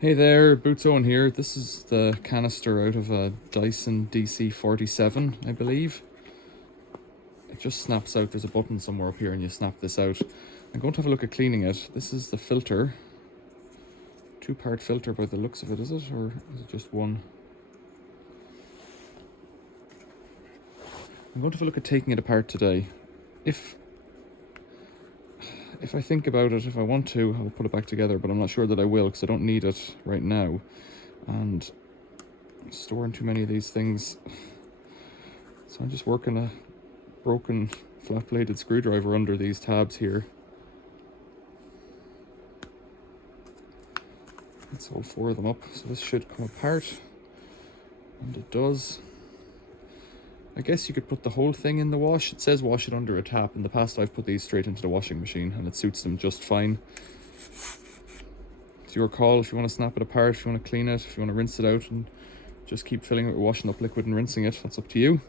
Hey there, Boots Owen here. This is the canister out of a Dyson DC47, I believe. It just snaps out. There's a button somewhere up here and you snap this out. I'm going to have a look at cleaning it. This is the filter. Two-part filter by the looks of it, is it? Or is it just one? I'm going to have a look at taking it apart today. If I think about it, if I want to, I'll put it back together, but I'm not sure that I will because I don't need it right now. And I'm storing too many of these things. So I'm just working a broken flat-bladed screwdriver under these tabs here. That's all four of them up. So this should come apart. And it does. I guess you could put the whole thing in the wash. It says wash it under a tap. In the past I've put these straight into the washing machine and it suits them just fine. It's your call if you want to snap it apart, if you want to clean it, if you want to rinse it out and just keep filling it with washing up liquid and rinsing it. That's up to you.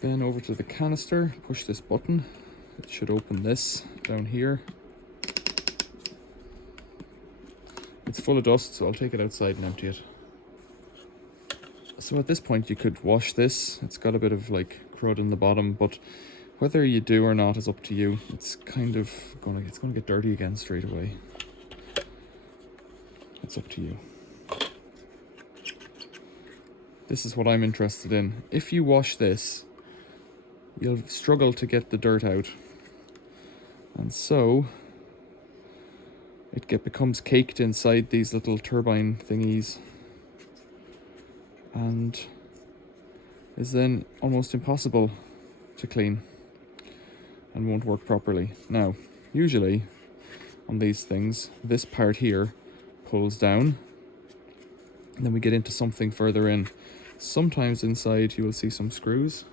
Then over to the canister, push this button. It should open this down here. It's full of dust, so I'll take it outside and empty it. So at this point you could wash this. It's got a bit of like crud in the bottom, but whether you do or not is up to you. It's kind of gonna get dirty again straight away. It's up to you. This is what I'm interested in. If you wash this, you'll struggle to get the dirt out. And so it becomes caked inside these little turbine thingies. And is then almost impossible to clean and won't work properly. Now, usually on these things, this part here pulls down and then we get into something further in. Sometimes inside you will see some screws,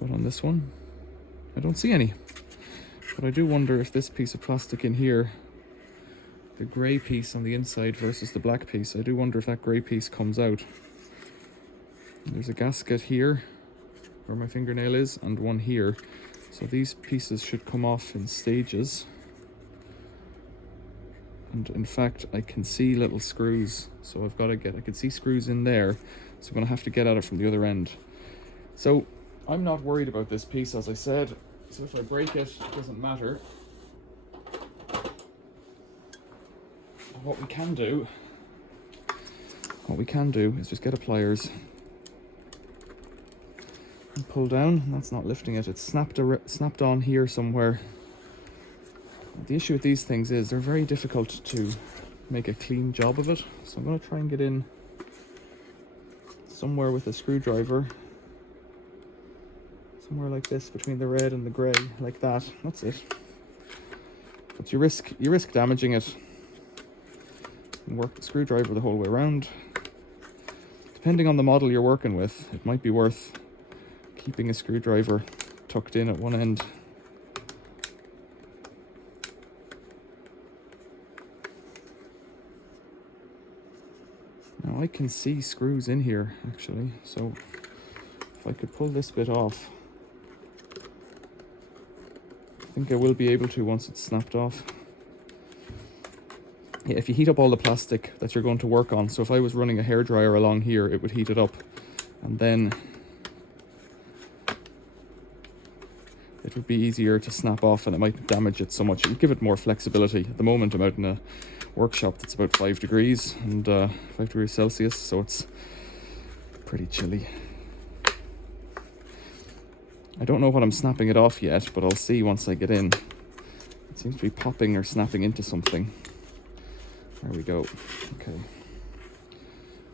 but on this one I don't see any. But I do wonder if this piece of plastic in here, the grey piece on the inside versus the black piece, I do wonder if that grey piece comes out. There's a gasket here where my fingernail is and one here, so these pieces should come off in stages. And in fact I can see little screws, so I can see screws in there, so I'm going to have to get at it from the other end. So I'm not worried about this piece, as I said, so if I break it, it doesn't matter. What we can do is just get a pliers and pull down. That's not lifting it. It's snapped on here somewhere. The issue with these things is they're very difficult to make a clean job of it. So I'm going to try and get in somewhere with a screwdriver. Somewhere like this between the red and the grey, like that. That's it. But you risk damaging it. And work the screwdriver the whole way around. Depending on the model you're working with, it might be worth keeping a screwdriver tucked in at one end. Now I can see screws in here actually, so if I could pull this bit off, I think I will be able to once it's snapped off. Yeah, if you heat up all the plastic that you're going to work on, so if I was running a hairdryer along here, it would heat it up, and then it would be easier to snap off and it might damage it so much. It would give it more flexibility. At the moment I'm out in a workshop that's about 5 degrees and 5 degrees Celsius, so it's pretty chilly. I don't know what I'm snapping it off yet, but I'll see once I get in. It seems to be popping or snapping into something. There we go. Okay.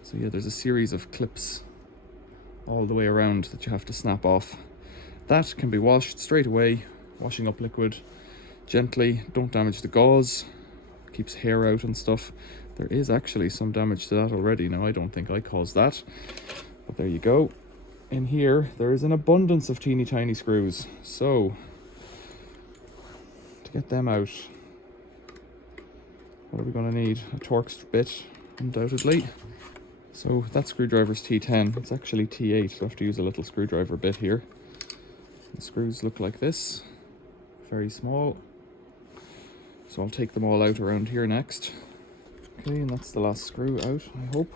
So yeah, there's a series of clips all the way around that you have to snap off. That can be washed straight away, washing up liquid gently. Don't damage the gauze, keeps hair out and stuff. There is actually some damage to that already. Now I don't think I caused that, but there you go. In here there is an abundance of teeny tiny screws, so to get them out, what are we going to need? A Torx bit, undoubtedly. So that screwdriver's T10, it's actually T8, so I have to use a little screwdriver bit here. The screws look like this, very small. So I'll take them all out around here next. Okay, and that's the last screw out, I hope.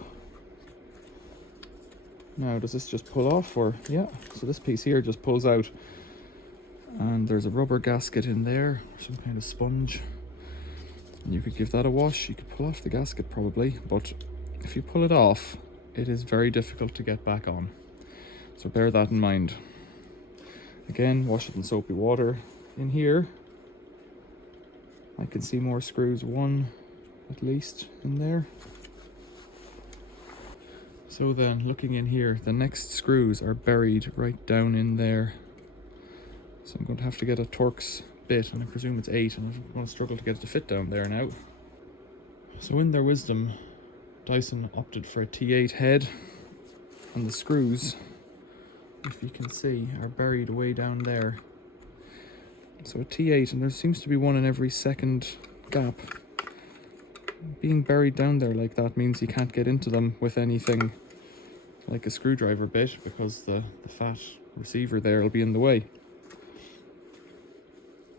Now, does this just pull off, or yeah, so this piece here just pulls out, and there's a rubber gasket in there, some kind of sponge, and you could give that a wash. You could pull off the gasket probably, but if you pull it off, it is very difficult to get back on, so bear that in mind. Again, wash it in soapy water. In here I can see more screws, one at least in there. So then, looking in here, the next screws are buried right down in there. So I'm going to have to get a Torx bit, and I presume it's 8, and I'm going to struggle to get it to fit down there now. So in their wisdom, Dyson opted for a T8 head, and the screws, if you can see, are buried way down there. So a T8, and there seems to be one in every second gap. Being buried down there like that means you can't get into them with anything like a screwdriver bit, because the fat receiver there will be in the way.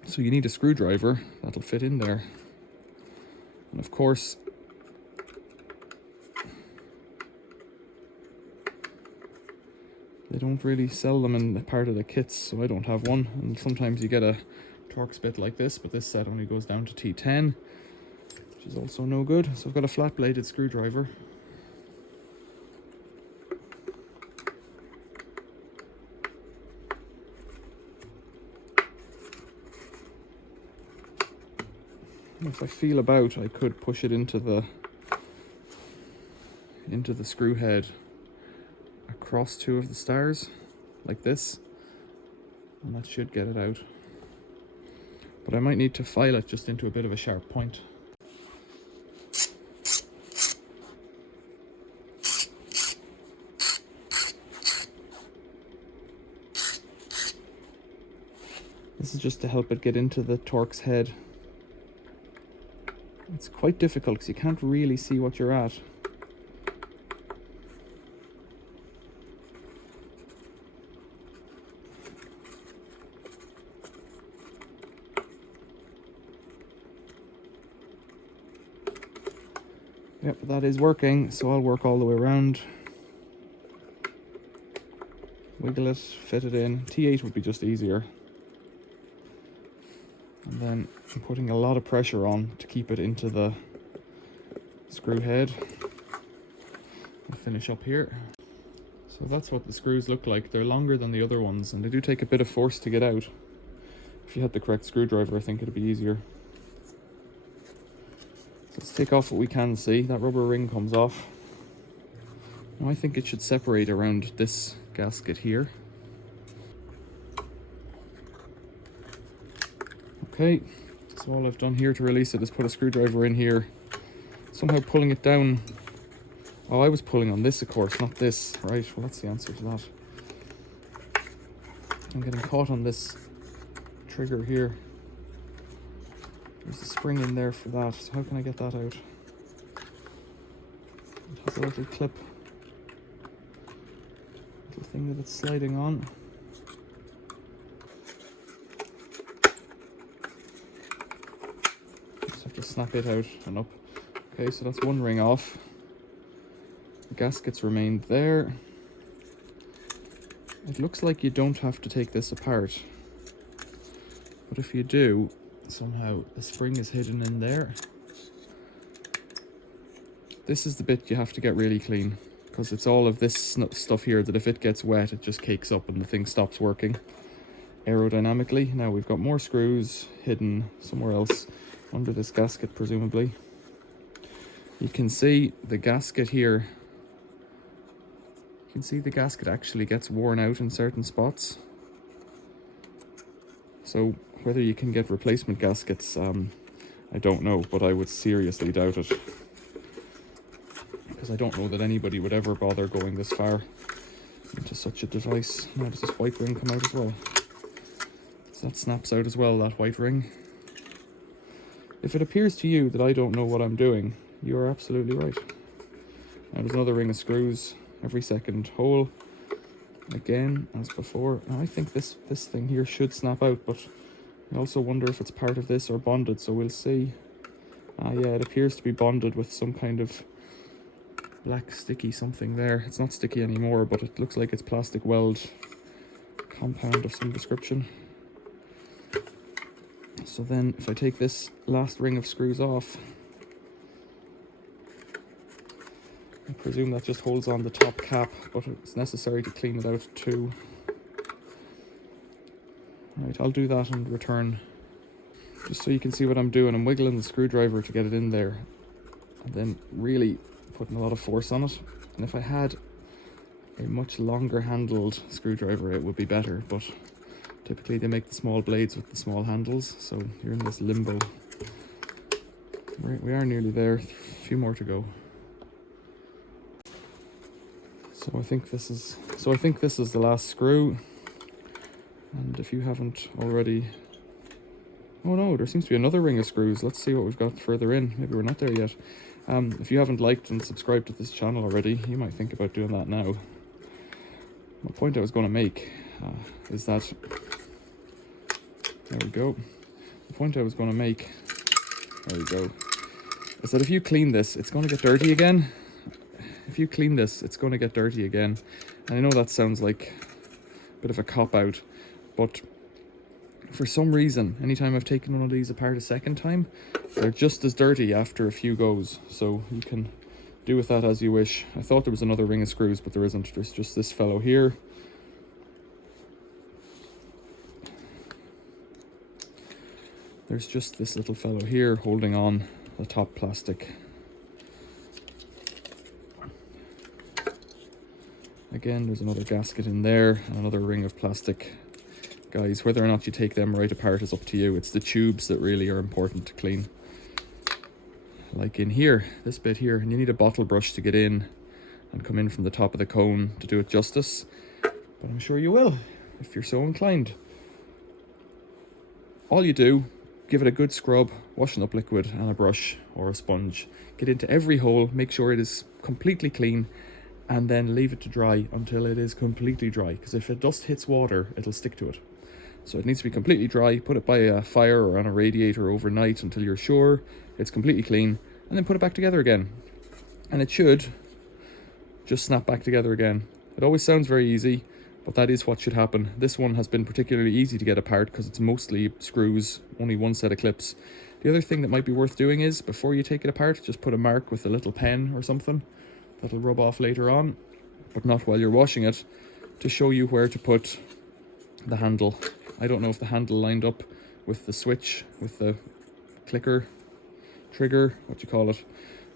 So you need a screwdriver that'll fit in there. And of course, they don't really sell them in the part of the kits, so I don't have one. And sometimes you get a Torx bit like this, but this set only goes down to T10, which is also no good. So I've got a flat bladed screwdriver. If I feel about, I could push it into the screw head across 2 of the stars like this, and that should get it out. But I might need to file it just into a bit of a sharp point. This is just to help it get into the Torx head. It's quite difficult because you can't really see what you're at. Yep, that is working, so I'll work all the way around. Wiggle it, fit it in. T8 would be just easier. And then I'm putting a lot of pressure on to keep it into the screw head. I'll finish up here. So that's what the screws look like. They're longer than the other ones, and they do take a bit of force to get out. If you had the correct screwdriver, I think it'd be easier. So let's take off what we can see. That rubber ring comes off. Now I think it should separate around this gasket here. Okay, so all I've done here to release it is put a screwdriver in here, somehow pulling it down. Oh, I was pulling on this, of course, not this. Right, well, that's the answer to that. I'm getting caught on this trigger here. There's a spring in there for that, so how can I get that out? It has a little clip, little thing that it's sliding on. Just have to snap it out and up. Okay, so that's one ring off. The gaskets remained there. It looks like you don't have to take this apart, but if you do, somehow the spring is hidden in there. This is the bit you have to get really clean, because it's all of this stuff here that if it gets wet, it just cakes up and the thing stops working aerodynamically. Now we've got more screws hidden somewhere else under this gasket, presumably. You can see the gasket here. You can see the gasket actually gets worn out in certain spots. So whether you can get replacement gaskets, I don't know, but I would seriously doubt it. Because I don't know that anybody would ever bother going this far into such a device. Now does this white ring come out as well? So that snaps out as well, that white ring. If it appears to you that I don't know what I'm doing, you are absolutely right. Now there's another ring of screws, every second hole. Again, as before. Now I think this thing here should snap out, but I also wonder if it's part of this or bonded, so we'll see Yeah, it appears to be bonded with some kind of black sticky something there. It's not sticky anymore, but it looks like it's plastic weld compound of some description. So then if I take this last ring of screws off, I presume that just holds on the top cap, but it's necessary to clean it out too. Right, I'll do that and return. Just so you can see what I'm doing, I'm wiggling the screwdriver to get it in there, and then really putting a lot of force on it. And if I had a much longer handled screwdriver, it would be better, but typically they make the small blades with the small handles, so you're in this limbo. We are nearly there, a few more to go. So I think this is the last screw. And if you haven't already, oh no, there seems to be another ring of screws. Let's see what we've got further in. Maybe we're not there yet. If you haven't liked and subscribed to this channel already, you might think about doing that now. The point I was going to make is that, there we go. The point I was going to make, there we go, is that if you clean this, it's going to get dirty again. If you clean this, it's going to get dirty again. And I know that sounds like a bit of a cop-out, but for some reason, anytime I've taken one of these apart a second time, they're just as dirty after a few goes. So you can do with that as you wish. I thought there was another ring of screws, but there isn't. There's just this fellow here. There's just this little fellow here holding on the top plastic. Again, there's another gasket in there and another ring of plastic. Guys, whether or not you take them right apart is up to you. It's the tubes that really are important to clean. Like in here, this bit here, and you need a bottle brush to get in and come in from the top of the cone to do it justice. But I'm sure you will, if you're so inclined. All you do, give it a good scrub, washing up liquid and a brush or a sponge. Get into every hole, make sure it is completely clean, and then leave it to dry until it is completely dry. Because if it dust hits water, it'll stick to it. So it needs to be completely dry. Put it by a fire or on a radiator overnight until you're sure it's completely clean, and then put it back together again. And it should just snap back together again. It always sounds very easy, but that is what should happen. This one has been particularly easy to get apart because it's mostly screws, only one set of clips. The other thing that might be worth doing is, before you take it apart, just put a mark with a little pen or something. That'll rub off later on, but not while you're washing it, to show you where to put the handle. I don't know if the handle lined up with the switch, with the clicker, trigger, what you call it,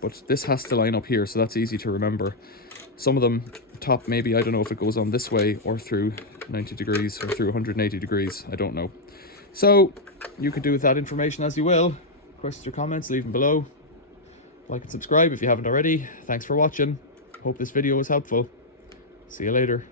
but this has to line up here, so that's easy to remember. Some of them, top maybe, I don't know if it goes on this way or through 90 degrees or through 180 degrees, I don't know. So you could do with that information as you will. Questions or comments, leave them below. Like and subscribe if you haven't already. Thanks for watching. Hope this video was helpful. See you later.